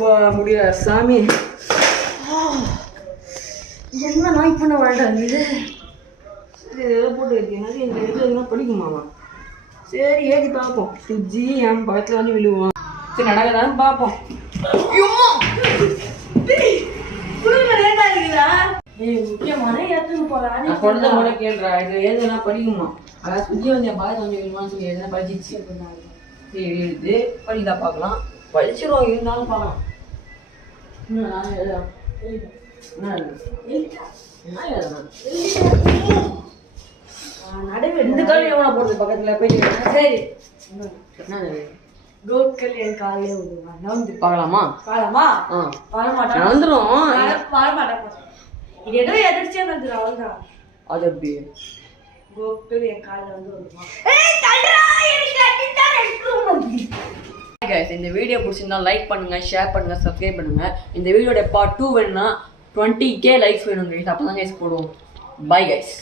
முடியல சாமி. என்ன நாய் பண்ண வேண்டாம் இது போட்டு வைக்கிறது இந்த இது எதுனா படிக்குமாமா. சரி ஏறி பார்ப்போம். சுஜி என் பக்கத்தில் வந்து விழுவான். சரி நடக்கதான்னு பார்ப்போம். முக்கியமான இடத்துக்கு போகலாம் கேள்றா. இது எதுனா படிக்குமா? அதாவது சுஜி வந்து என் பக்கத்தில் வந்து விழுவான்னு சொல்லி எதுனா படிச்சிச்சு அப்படின்னா சரி எழுது படிக்கா பார்க்கலாம். படிச்சிடும் இருந்தாலும் பார்க்கலாம். நான் எழுதலாம். இந்த காலம் எவ்வளோ போடுறது பக்கத்தில் போயிட்டு. சரி கோட்கள் என் காலையே விடுவான். நவுந்து பார்க்கலாமா? பார்க்கலாமா? வரமாட்டேன் வந்துடும். வரமாட்டேன். இது ஏதோ எதிர்ச்சியாக வந்துடும். அவ்வளோதான். அது எப்படி கோட்கள் என் காலில் வந்து விடுவான். இந்த வீடியோ பிடிச்சிருந்தா லைக் பண்ணுங்க, ஷேர் பண்ணுங்க, சப்ஸ்கிரைப் பண்ணுங்க. இந்த வீடியோட பார்ட் 2 வேணும்னா 20K லைக்ஸ் வேணும் கைஸ். அப்போ தான் கைஸ் போடுவோம். Bye guys.